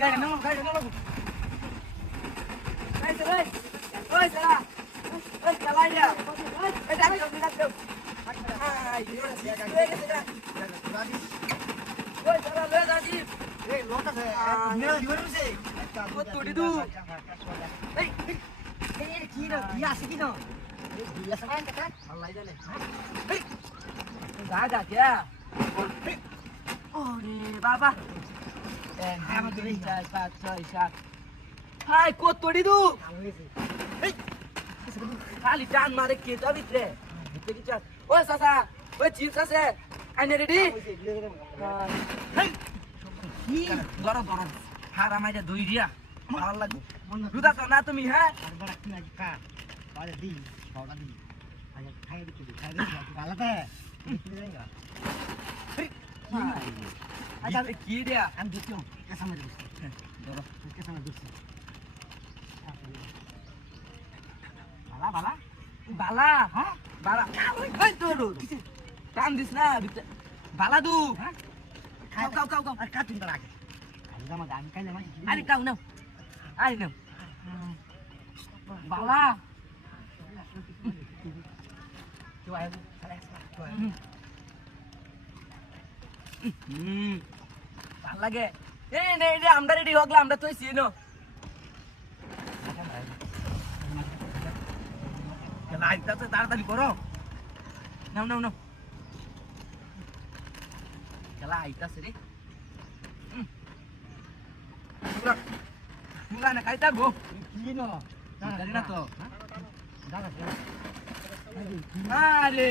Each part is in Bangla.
গাড়ি নাও এই চলে ওই সারা ওই চালাই যা এই ডাক দাও ওই সারা ले दादी ए लोटा से ने दिवर से ओ तोड़ी दू এই ए की ना की आसे की ना ए दिया समान का अल्लाह जाने এই গা গা क्या ওরে বাবা हम तो नहीं 4 5 6 7 হাই কো তড়ি দু এই খালি টান মারে কে তো ভিতরে ভিতরে কি চাস ওই সাসা ওই চিপস আছে আইনে রেডি হেই কি ধরো ধরো হারা মাইরা দই দিয়া ভালো লাগবে দুধা তো না তুমি হ্যাঁ बड़ा की ना का बारे दी छोड़ा दी आया खाए दी गलत है जाएगा अच्छा की दिया हम देखते हो कैसा मत ধরো कैसा मत बाला बाला বালা हाँ বালা ওই তোড়ো টান দিস না বালা দু खाओ কাউ কাউ কাউ और का तुम तरा के हम गान का ना আরে কাউ নাও আরে নাও বালা जो आए चले ভাল লাগে এই নে রে আমরা রেডি হগলা আমরা তো চিনো খেলা আইতাছে তাড়াতাড়ি করো নাও নাও নাও খেলা আইতাছে রে পুরা না খাইতা গো की ना জানি না তো दादा আরে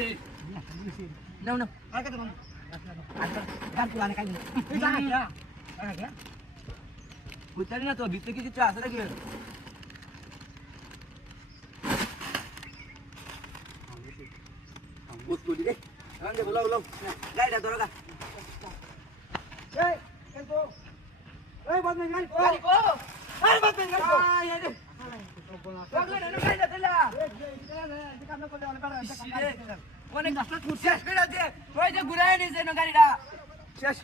নাও নাও आगे तो गान पुराने का नहीं जाना क्या जाना क्या বুঝতারি না তো ভিতরে কিছু আছে নাকি বুঝতুলি রে আঙ্গে বলাও বলাও গাড়িটা ধরো গা ए को ए बाद में गाड़ी গাড়ি কো अरे बाद में गाड़ी আয় রে গাড়ি না গাড়িটা দিলা অনেক শেষ করে দে ওই যে ঘুরায় নিছে না গাড়িটা শেষ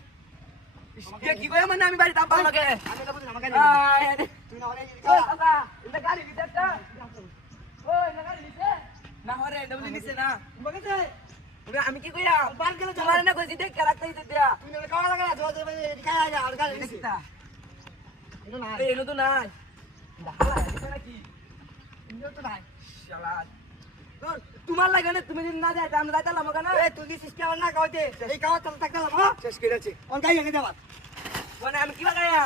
কে কি কয় মানে আমি বাড়ি দাম পাও লাগে আয় রে ওই দাদা এটা গাড়ি দিতে একটা ওই না গাড়ি দিতে না হরে ডবলি নিছে না ওরে আমি কি কইরা বান গেল তোমার না কইছি দেখ রাখতে দিতে দিয়া দেখতা এই এলো তো নাই ডালা এটা নাকি ইনো তো নাই শালা তোর তোমার লাগে না তুমি যদি না যাইতা আমরা যাইতাম ওখানে শেষ করে আছে মানে আমি কি বাগাইয়া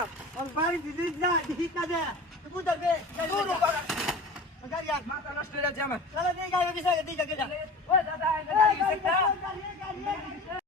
মাথা নষ্ট হয়ে যাচ্ছে আমার ওই দাদা এটা গাড়ি দিছে একটা